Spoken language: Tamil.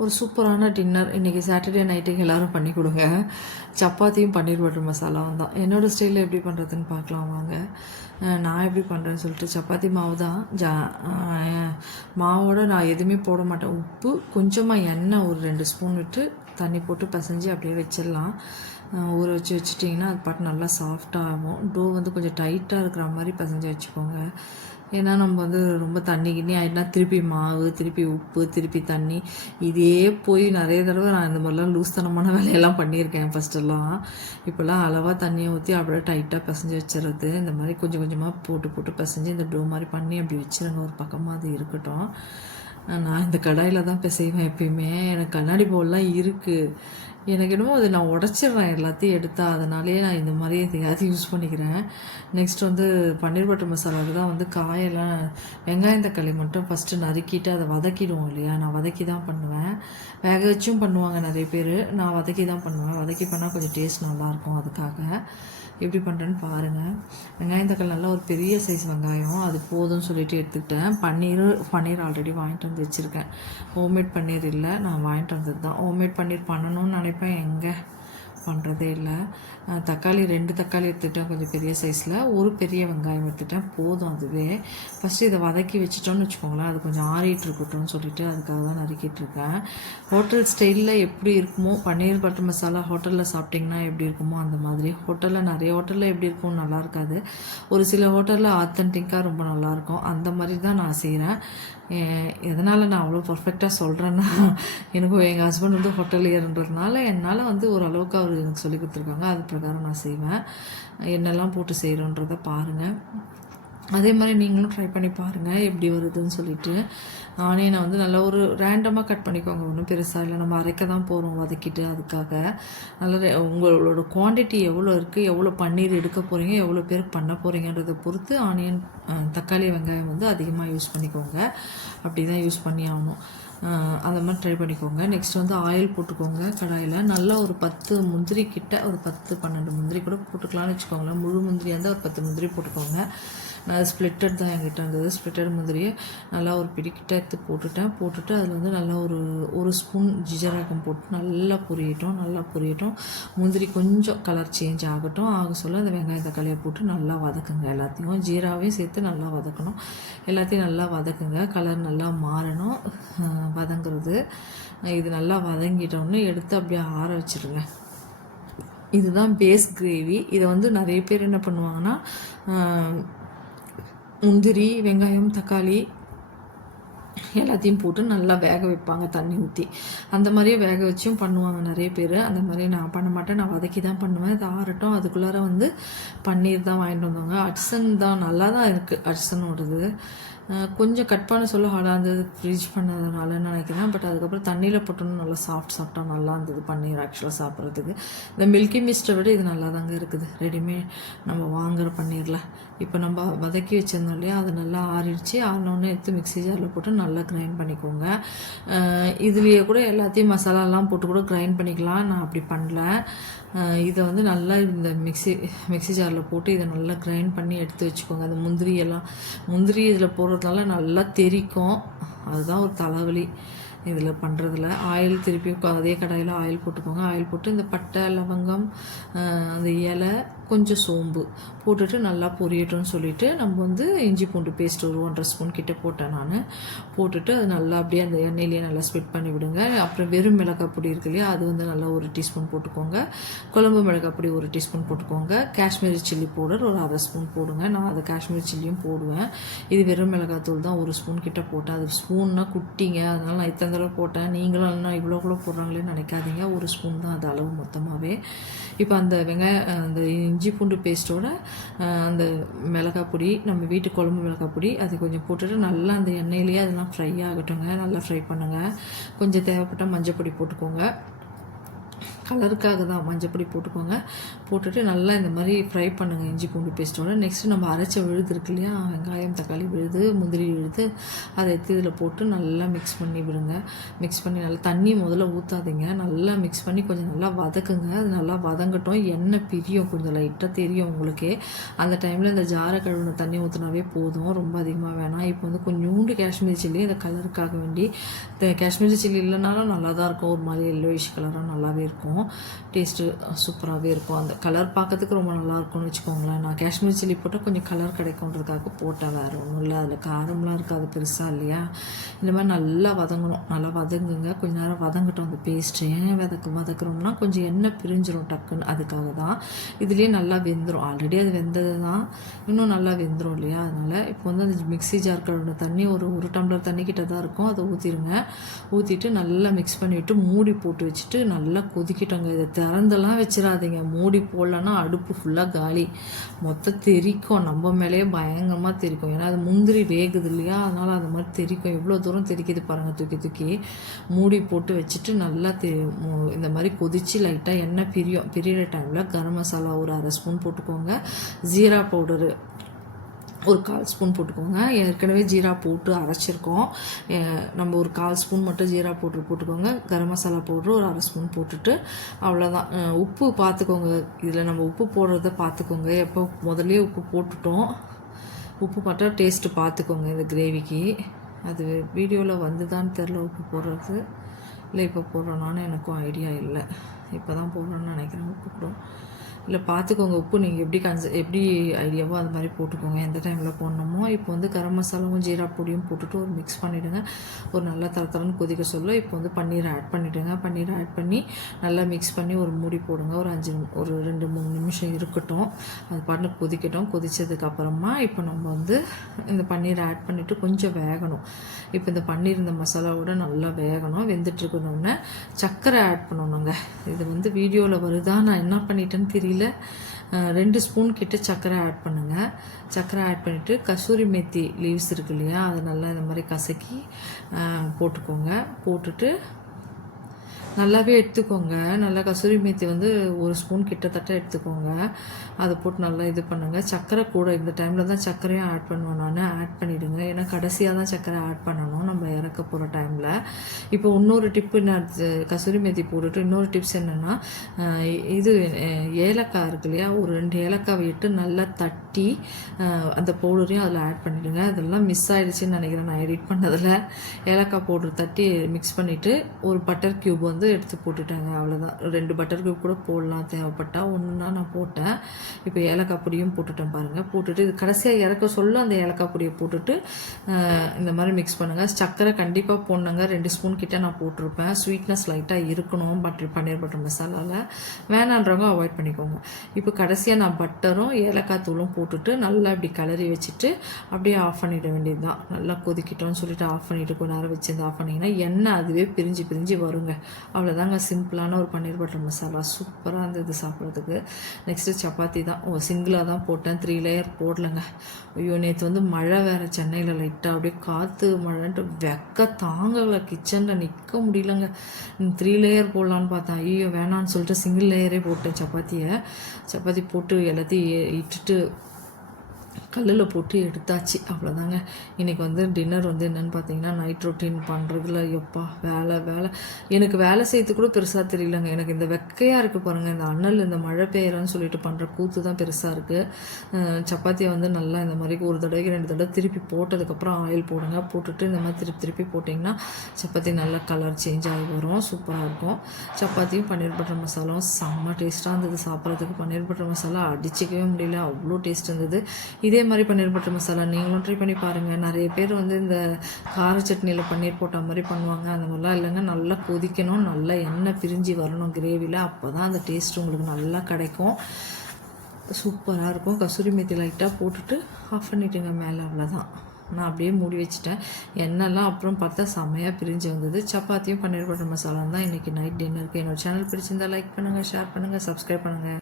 ஒரு சூப்பரான டின்னர் இன்றைக்கி சாட்டர்டே நைட்டுக்கு எல்லோரும் பண்ணி கொடுங்க. சப்பாத்தியும் பன்னீர் பட்டர் மசாலாவும் தான். என்னோடய ஸ்டைலில் எப்படி பண்ணுறதுன்னு பார்க்கலாம் வாங்க. நான் எப்படி பண்ணுறேன்னு சொல்லிட்டு சப்பாத்தி மாவு தான். மாவோடு நான் எதுவுமே போட மாட்டேன். உப்பு, கொஞ்சமாக எண்ணெய் ஒரு 2 ஸ்பூன் விட்டு தண்ணி போட்டு பிசைஞ்சு அப்படியே வச்சிடலாம். ஊற வச்சிட்டிங்கன்னா அது பாட்டு நல்லா சாஃப்டாகும். டோ கொஞ்சம் டைட்டாக இருக்கிற மாதிரி பிசைஞ்சு வச்சுக்கோங்க. ஏன்னா நம்ம ரொம்ப தண்ணி கிண்ணி ஆகிட்டுனா திருப்பி மாவு, திருப்பி உப்பு, திருப்பி தண்ணி, இதே போய் நிறைய தடவை நான் இந்த மாதிரிலாம் லூஸ்தனமான வேலையெல்லாம் பண்ணியிருக்கேன் ஃபஸ்ட்டெல்லாம். இப்போல்லாம் அளவாக தண்ணியை ஊற்றி அப்படியே டைட்டாக பிசைஞ்சு வச்சுறது. இந்த மாதிரி கொஞ்சம் கொஞ்சமாக போட்டு பிசைஞ்சு இந்த டோ மாதிரி பண்ணி அப்படி வச்சுருங்க. ஒரு பக்கமாக அது இருக்கட்டும். நான் இந்த கடாயில் தான் பிசைவேன் எப்பயுமே. எனக்கு கண்ணாடி பவுல்லாம் இருக்குது. எனக்கு என்னமோ அது நான் உடச்சிட்றேன் எல்லாத்தையும் எடுத்தால். அதனாலேயே நான் இந்த மாதிரி எதையாவது யூஸ் பண்ணிக்கிறேன். நெக்ஸ்ட் பன்னீர் பட்டர் மசாலாவுக்கு தான் காயெல்லாம் வெங்காயம் தக்காளி மட்டும் ஃபஸ்ட்டு நறுக்கிட்டு அதை வதக்கிடுவோம் இல்லையா. நான் வதக்கி தான் பண்ணுவேன். வேக வச்சும் பண்ணுவாங்க நிறைய பேர். நான் வதக்கி தான் பண்ணுவேன். வதக்கி பண்ணால் கொஞ்சம் டேஸ்ட் நல்லாயிருக்கும். அதுக்காக எப்படி பண்ணுறேன்னு பாருங்கள். வெங்காயம் தக்காளி நல்லா ஒரு பெரிய சைஸ் வெங்காயம் அது போதும்னு சொல்லிட்டு எடுத்துக்கிட்டேன். பன்னீர் ஆல்ரெடி வாங்கிட்டு வந்து வச்சுருக்கேன். ஹோம்மேட் பன்னீர் இல்லை, நான் வாங்கிட்டு வந்தது தான். ஹோம்மேட் பன்னீர் பண்ணணும்னு நினைப்பேன், எங்கே பண்ணுறதே இல்லை. தக்காளி 2 தக்காளி எடுத்துக்கிட்டேன் கொஞ்சம் பெரிய சைஸில். ஒரு பெரிய வெங்காயம் எடுத்துக்கிட்டேன், போதும் அதுவே. ஃபஸ்ட்டு இதை வதக்கி வச்சுட்டோன்னு வச்சுக்கோங்களேன். அது கொஞ்சம் ஆறிட்டு இருக்கட்டும்னு சொல்லிட்டு அதுக்காக தான் நறுக்கிட்டுருக்கேன். ஹோட்டல் ஸ்டைலில் எப்படி இருக்குமோ பன்னீர் பட்டர் மசாலா ஹோட்டலில் சாப்பிட்டிங்கன்னா எப்படி இருக்குமோ அந்த மாதிரி. நிறைய ஹோட்டலில் எப்படி இருக்கும் நல்லா இருக்காது. ஒரு சில ஹோட்டலில் ஆத்தென்டிக்காக ரொம்ப நல்லாயிருக்கும். அந்த மாதிரி தான் நான் செய்கிறேன். எதனால் நான் அவ்வளோ பர்ஃபெக்டாக சொல்கிறேன்னா, எனக்கு எங்கள் ஹஸ்பண்ட் ஹோட்டலியர்ன்றதுனால என்னால் ஓரளவுக்கு அவர் எனக்கு சொல்லி கொடுத்துருக்காங்க. அது பிரகாரம் நான் செய்வேன். என்னெல்லாம் போட்டு செய்கிறோன்றதை பாருங்கள். அதே மாதிரி நீங்களும் ட்ரை பண்ணி பாருங்கள் எப்படி வருதுன்னு சொல்லிட்டு. ஆனியனை நல்லா ஒரு ரேண்டமாக கட் பண்ணிக்கோங்க. ஒன்றும் பெருசாக இல்லை, நம்ம அரைக்க தான் போகிறோம் வதக்கிட்டு. அதுக்காக நல்லா உங்களோட குவான்டிட்டி எவ்வளோ இருக்குது, எவ்வளோ பன்னீர் எடுக்க போகிறீங்க, எவ்வளோ பேருக்கு பண்ண போகிறீங்கன்றதை பொறுத்து ஆனியன் தக்காளி வெங்காயம் அதிகமாக யூஸ் பண்ணிக்கோங்க. அப்படி தான் யூஸ் பண்ணி ஆகணும். அந்த மாதிரி ட்ரை பண்ணிக்கோங்க. நெக்ஸ்ட் ஆயில் போட்டுக்கோங்க கடாயில். நல்லா ஒரு 10 முந்திரி கிட்ட, ஒரு 10-12 முந்திரி கூட போட்டுக்கலாம்னு வச்சுக்கோங்களேன். முழு முந்திரியாக இருந்தால் ஒரு 10 முந்திரி போட்டுக்கோங்க. நான் ஸ்ப்ளிட்டட் தான் என்கிட்ட இருந்தது. ஸ்ப்ளிட்டட் முந்திரியை நல்லா ஒரு பிடிக்கிட்ட எடுத்து போட்டுட்டு அதில் நல்லா ஒரு ஸ்பூன் ஜீரகம் போட்டு நல்லா பொரியட்டும். முந்திரி கொஞ்சம் கலர் சேஞ்ச் ஆகட்டும். ஆக சொல்ல அந்த வெங்காயம் தக்காளியை போட்டு நல்லா வதக்குங்க. எல்லாத்தையும் ஜீராவையும் சேர்த்து நல்லா வதக்கணும். எல்லாத்தையும் நல்லா வதக்குங்க. கலர் நல்லா மாறணும் வதங்குறது. இது நல்லா வதங்கிட்டோன்னு எடுத்து அப்படியே ஆற வச்சுருங்க. இதுதான் பேஸ் கிரேவி. இதை நிறைய பேர் என்ன பண்ணுவாங்கன்னா, முந்திரி, வெங்காயம், தக்காளி எல்லாத்தையும் போட்டு நல்லா வேக வைப்பாங்க தண்ணி ஊற்றி. அந்த மாதிரியே வேக வச்சும் பண்ணுவாங்க நிறைய பேர். அந்த மாதிரி நான் பண்ண மாட்டேன். நான் வதக்கி தான் பண்ணுவேன். இது ஆறட்டும். அதுக்குள்ளார பன்னீர் தான் வாங்கிட்டு வந்தாங்க. அட்சன் தான் நல்லா தான் இருக்குது அட்சனோடது. கொஞ்சம் கட் பண்ண சொல்ல ஹார்டாக இருந்தது ஃப்ரிட்ஜ் பண்ணதுனாலன்னு நினைக்கிறேன். பட் அதுக்கப்புறம் தண்ணியில் போட்டோன்னு நல்லா சாஃப்டாக நல்லா இருந்தது பன்னீர் ஆக்சுவலாக சாப்பிட்றதுக்கு. இந்த மில்கி மிஸ்ட்டை விட இது நல்லா தாங்க இருக்குது ரெடிமேட் நம்ம வாங்குகிற பன்னீரில். இப்போ நம்ம வதக்கி வச்சுருந்தோம் இல்லையா, அது நல்லா ஆறிடுச்சு. ஆறினோடனே எடுத்து மிக்ஸி ஜாரில் போட்டு நல்லா கிரைண்ட் பண்ணிக்கோங்க. இதுலேயே கூட எல்லாத்தையும் மசாலாலாம் போட்டு கூட கிரைண்ட் பண்ணிக்கலாம். நான் அப்படி பண்ணல. இதை நல்லா இந்த மிக்ஸி ஜாரில் போட்டு இதை நல்லா கிரைண்ட் பண்ணி எடுத்து வச்சுக்கோங்க. அந்த முந்திரி இதில் போடுறதுனால நல்லா தெறிக்கும். அதுதான் ஒரு தலைவலி இதில் பண்ணுறதுல. ஆயில் திருப்பி அதே கடாயில் ஆயில் போட்டுக்கோங்க. ஆயில் போட்டு இந்த பட்டை, லவங்கம், அந்த இலை, கொஞ்சம் சோம்பு போட்டுட்டு நல்லா பொரியட்டும்னு சொல்லிவிட்டு நம்ம இஞ்சி பூண்டு பேஸ்ட் ஒரு 1.5 ஸ்பூன் கிட்ட போட்டேன் நான். போட்டுட்டு அது நல்லா அப்படியே அந்த எண்ணெயிலேயே நல்லா ஸ்ப்ளிட் பண்ணி விடுங்க. அப்புறம் வெறும் மிளகாய் பொடி இருக்கு இல்லையா, அது நல்லா 1 டீஸ்பூன் போட்டுக்கோங்க. குழம்பு மிளகாய் பொடி 1 டீஸ்பூன் போட்டுக்கோங்க. காஷ்மீரி சில்லி பவுடர் ஒரு 1/2 ஸ்பூன் போடுங்க. நான் அதை காஷ்மீரி சில்லியும் போடுவேன். இது வெறும் மிளகாய் தூள் தான் 1 ஸ்பூன் கிட்ட போட்டேன். அது ஸ்பூன்னா குட்டிங்க, அதனால் நான் இத்தனை தடவை போட்டேன். நீங்களும் இல்லைனா இவ்வளோ போடுறாங்களேன்னு நினைக்காதீங்க. 1 ஸ்பூன் தான் அது அளவு மொத்தமாகவே. இப்போ அந்த அந்த இஞ்சி பூண்டு பேஸ்ட்டோட அந்த மிளகாய் பொடி, நம்ம வீட்டு குழம்பு மிளகாய் பொடி, அதை கொஞ்சம் போட்டுட்டு நல்லா அந்த எண்ணெயிலேயே அதெல்லாம் ஃப்ரை ஆகட்டுங்க. நல்லா ஃப்ரை பண்ணுங்கள். கொஞ்சம் தேவைப்பட்டால் மஞ்சள் பொடி போட்டுக்கோங்க. கலருக்காக தான் மஞ்சப்பொடி போட்டுக்கோங்க. போட்டுட்டு நல்லா இந்த மாதிரி ஃப்ரை பண்ணுங்கள் இஞ்சி பூண்டு பேஸ்ட்டோட. நெக்ஸ்ட்டு நம்ம அரைச்ச விழுது இருக்கு இல்லையா, வெங்காயம் தக்காளி விழுது முந்திரி விழுது, அதை எடுத்து இதில் போட்டு நல்லா மிக்ஸ் பண்ணி விடுங்க. மிக்ஸ் பண்ணி நல்லா தண்ணி முதல்ல ஊற்றாதீங்க, நல்லா மிக்ஸ் பண்ணி கொஞ்சம் நல்லா வதக்குங்க. அது நல்லா வதங்கட்டும். எண்ணெய் பிரியும், கொஞ்சம் லைட்டாக தெரியும் உங்களுக்கே. அந்த டைமில் இந்த ஜாரை கழுவுன தண்ணி ஊற்றினாவே போதும், ரொம்ப அதிகமாக வேணாம். இப்போ வந்து கொஞ்சோண்டு காஷ்மீரி சில்லி இந்த கலருக்காக வேண்டி, காஷ்மீரி சில்லி இல்லைனாலும் நல்லா தான் இருக்கும், ஒரு மாதிரி எல்லோயிஷ் கலராக நல்லாவே இருக்கும், டேஸ்ட்டு சூப்பராகவே இருக்கும். அந்த கலர் பார்க்கறதுக்கு ரொம்ப நல்லாயிருக்கும்னு வச்சுக்கோங்களேன். நான் காஷ்மீரி சில்லி போட்டால் கொஞ்சம் கலர் கிடைக்குன்றதுக்காக போட்டேன், வேறு ஒன்றும் இல்லை. அதில் காரம்லாம் இருக்காது பெருசாக இல்லையா. இந்த மாதிரி நல்லா வதங்கணும், நல்லா வதங்குங்க. கொஞ்சம் நேரம் வதங்கட்டும் அந்த பேஸ்ட்டு. ஏன் வதக்குறோம்னா கொஞ்சம் எண்ணெய் பிரிஞ்சிடும் டக்குன்னு, அதுக்காக தான். இதுலேயே நல்லா வெந்துடும், ஆல்ரெடி அது வெந்தது தான், இன்னும் நல்லா வெந்துடும் இல்லையா. அதனால் இப்போ வந்து அந்த மிக்ஸி ஜார் கழுவுன தண்ணி ஒரு டம்ளர் தண்ணி கிட்ட தான் இருக்கும், அதை ஊற்றிடுங்க. ஊற்றிட்டு நல்லா மிக்ஸ் பண்ணிவிட்டு மூடி போட்டு வச்சுட்டு நல்லா கொதிக்கிட்டோங்க. இதை திறந்தெல்லாம் வச்சிடாதீங்க, மூடி போடலன்னா அடுப்பு ஃபுல்லாக காலி, மொத்தம் தெறிக்கும், நம்ம மேலேயே பயங்கரமாக தெறிக்கும். ஏன்னா அது முந்திரி வேகுது இல்லையா, அதனால் அந்த மாதிரி தெறிக்கும். எவ்வளோ தூரம் தெறிக்குது பாருங்கள். தூக்கி தூக்கி மூடி போட்டு வச்சுட்டு நல்லா இந்த மாதிரி கொதித்து லைட்டாக எண்ணெய் பிரியிற டைமில் கரம் மசாலா ஒரு 1/2 ஸ்பூன் போட்டுக்கோங்க. ஜீரா பவுடரு ஒரு 1/4 ஸ்பூன் போட்டுக்கோங்க. ஏற்கனவே ஜீரா போட்டு அரைச்சிருக்கோம், நம்ம ஒரு 1/4 ஸ்பூன் மட்டும் ஜீரா பவுட்ரு போட்டுக்கோங்க. கரம் மசாலா பவுட்ரு ஒரு 1/2 ஸ்பூன் போட்டுட்டு அவ்வளோதான். உப்பு பார்த்துக்கோங்க, இதில் நம்ம உப்பு போடுறத பார்த்துக்கோங்க. எப்போ முதல்லையே உப்பு போட்டுட்டோம், உப்பு பார்த்தா டேஸ்ட்டு பார்த்துக்கோங்க இந்த கிரேவிக்கு. அது வீடியோவில் வந்துதான்னு தெரில உப்பு போடுறது, இல்லை இப்போ போடுறோன்னான்னு எனக்கும் ஐடியா இல்லை. இப்போ தான் போடுறோன்னு நினைக்கிறேன். உப்பு கூட இல்லை, பார்த்துக்கோங்க உப்பு நீங்கள் எப்படி ஐடியாவோ அது மாதிரி போட்டுக்கோங்க, எந்த டைமில் போடணுமோ. இப்போ வந்து கரம் மசாலாவும் ஜீரா பொடியும் போட்டுட்டு ஒரு மிக்ஸ் பண்ணிவிடுங்க. ஒரு நல்லா தரத்தரன்னு கொதிக்க சொல்ல இப்போ வந்து பன்னீரை ஆட் பண்ணிவிடுங்க. பன்னீரை ஆட் பண்ணி நல்லா மிக்ஸ் பண்ணி ஒரு மூடி போடுங்க. ஒரு 2-3 நிமிஷம் இருக்கட்டும், அது பாட்டு கொதிக்கட்டும். கொதித்ததுக்கப்புறமா இப்போ நம்ம வந்து இந்த பன்னீரை ஆட் பண்ணிவிட்டு கொஞ்சம் வேகணும். இப்போ இந்த பன்னீர் இந்த மசாலாவோட நல்லா வேகணும். வெந்துட்டுருக்கணுன்னே சர்க்கரை ஆட் பண்ணணுங்க. இது வந்து வீடியோவில் வருதா, நான் என்ன பண்ணிட்டேன்னு தெரியல. 2 ஸ்பூன் கிட்ட சர்க்கரை ஆட் பண்ணுங்கள். சர்க்கரை ஆட் பண்ணிவிட்டு கசூரி மேத்தி லீவ்ஸ் இருக்கு இல்லையா, அதை நல்லா இந்த மாதிரி கசக்கி போட்டுக்கோங்க. போட்டுட்டு நல்லாவே எடுத்துக்கோங்க. நல்லா கசூரி மேத்தி வந்து 1 ஸ்பூன் கிட்டத்தட்ட எடுத்துக்கோங்க. அதை போட்டு நல்லா இது பண்ணுங்கள். சர்க்கரை கூட இந்த டைமில் தான் சர்க்கரையும் ஆட் பண்ணுவேன் நான், ஆட் பண்ணிவிடுங்க. ஏன்னா கடைசியாக தான் சர்க்கரை ஆட் பண்ணணும் நம்ம இறக்க போகிற டைமில். இப்போ இன்னொரு டிப்பு, நான் கசூரி மேத்தி போட்டுட்டு இன்னொரு டிப்ஸ் என்னென்னா, இது ஏலக்காய் இருக்கு இல்லையா, ஒரு 2 ஏலக்காய் விட்டு நல்லா தட்டி அந்த பவுடரையும் அதில் ஆட் பண்ணிவிடுங்க. அதெல்லாம் மிஸ் ஆகிடுச்சின்னு நினைக்கிறேன் நான் எடிட் பண்ணதில். ஏலக்காய் பவுடர் தட்டி மிக்ஸ் பண்ணிவிட்டு ஒரு பட்டர் க்யூப் வந்து எடுத்து போட்டுட்டாங்க, அவ்வளோதான். 2 பட்டர் க்யூப் கூட போடலாம் தேவைப்பட்டா, ஒன்றுனா நான் போட்டேன். இப்போ ஏலக்காய் பொடியும் போட்டுட்டேன் பாருங்கள். போட்டுட்டு இது கடைசியாக இறக்க சொல்ல அந்த ஏலக்காய் பொடியை போட்டுட்டு இந்த மாதிரி மிக்ஸ் பண்ணுங்கள். சர்க்கரை கண்டிப்பாக போடணுங்க, 2 ஸ்பூன் கிட்ட நான் போட்டிருப்பேன். ஸ்வீட்னஸ் லைட்டாக இருக்கணும் பன்னீர் பட்டர் மசாலாவில், வேணான்றவங்க அவாய்ட் பண்ணிக்கோங்க. இப்போ கடைசியாக நான் பட்டரும் ஏலக்காய் தூளும் போட்டுட்டு நல்லா இப்படி கிளறி வச்சுட்டு அப்படியே ஆஃப் பண்ணிட வேண்டியது தான். நல்லா கொதிக்கிட்டோன்னு சொல்லிட்டு ஆஃப் பண்ணிவிட்டு கொஞ்ச நேரம் வச்சுருந்து ஆஃப் பண்ணிங்கன்னா எண்ணெய் அதுவே பிரிஞ்சு வருங்க. அவ்வளோதாங்க, சிம்பிளான ஒரு பன்னீர் பட்டர் மசாலா. சூப்பராக இருந்தது சாப்பிட்றதுக்கு. நெக்ஸ்ட்டு சப்பாத்தி தான், சிங்கிளாக தான் போட்டேன், 3 லேயர் போடலைங்க. ஐயோ, நேற்று வந்து மழை வேறு சென்னையில் லைட்டாக அப்படியே காற்று மழைன்ட்டு வெக்க தாங்கலை, கிச்சனில் நிற்க முடியலங்க. 3 லேயர் போடலான்னு பார்த்தேன், ஐயோ வேணான்னு சொல்லிட்டு சிங்கிள் லேயரே போட்டேன். சப்பாத்தி போட்டு எல்லாத்தையும் இட்டுட்டு கல்லில் போட்டு எடுத்தாச்சு, அவ்வளோதாங்க. இன்றைக்கி வந்து டின்னர் வந்து என்னென்னு பார்த்தீங்கன்னா, நைட் ரொட்டீன் பண்ணுறதுல எப்பா வேலை. எனக்கு வேலை செய்யறது கூட பெருசாக தெரியலங்க. எனக்கு இந்த வெக்கையாக இருக்குது பாருங்கள், இந்த அனல் இந்த மழை பெய்யறான்னு சொல்லிட்டு பண்ணுற கூத்து தான் பெருசாக இருக்குது. சப்பாத்தியை வந்து நல்லா இந்த மாதிரி ஒரு தடவைக்கு 2 தடவை திருப்பி போட்டதுக்கப்புறம் ஆயில் போடுங்க. போட்டுட்டு இந்த மாதிரி திருப்பி போட்டிங்கன்னா சப்பாத்தி நல்லா கலர் சேஞ்ச் ஆகி வரும், சூப்பராக இருக்கும். சப்பாத்தியும் பன்னீர் பட்டர் மசாலாவும் செம்ம டேஸ்ட்டாக இருந்தது சாப்பிட்றதுக்கு. பன்னீர் பட்டர் மசாலா அடிச்சிக்கவே முடியல, அவ்வளோ டேஸ்ட் இருந்தது. இதே மாதிரி பன்னீர் பட்டர் மசாலா நீங்களும் ட்ரை பண்ணி பாருங்கள். நிறைய பேர் வந்து இந்த கார சட்னியில் பன்னீர் போட்ட மாதிரி பண்ணுவாங்க, அந்த மாதிரிலாம் இல்லைங்க. நல்லா கொதிக்கணும், நல்லா எண்ணெய் பிரிஞ்சு வரணும் கிரேவியில், அப்போ தான் அந்த டேஸ்ட் உங்களுக்கு நல்லா கிடைக்கும், சூப்பராக இருக்கும். கசூரி மேத்தி லைட்டாக போட்டுட்டு ஆஃப் பண்ணிவிட்டுங்க மேலே, அவ்வளோதான். நான் அப்படியே மூடி வச்சுட்டேன். எண்ணெய்லாம் அப்புறம் பார்த்தா செம்மையாக பிரிஞ்சு வந்தது. சப்பாத்தியும் பன்னீர் பட்டர் மசாலா தான் இன்றைக்கி நைட் டின்னருக்கு. என்னோட சேனல் பிடிச்சிருந்தால் லைக் பண்ணுங்கள், ஷேர் பண்ணுங்கள், சப்ஸ்கிரைப் பண்ணுங்கள்.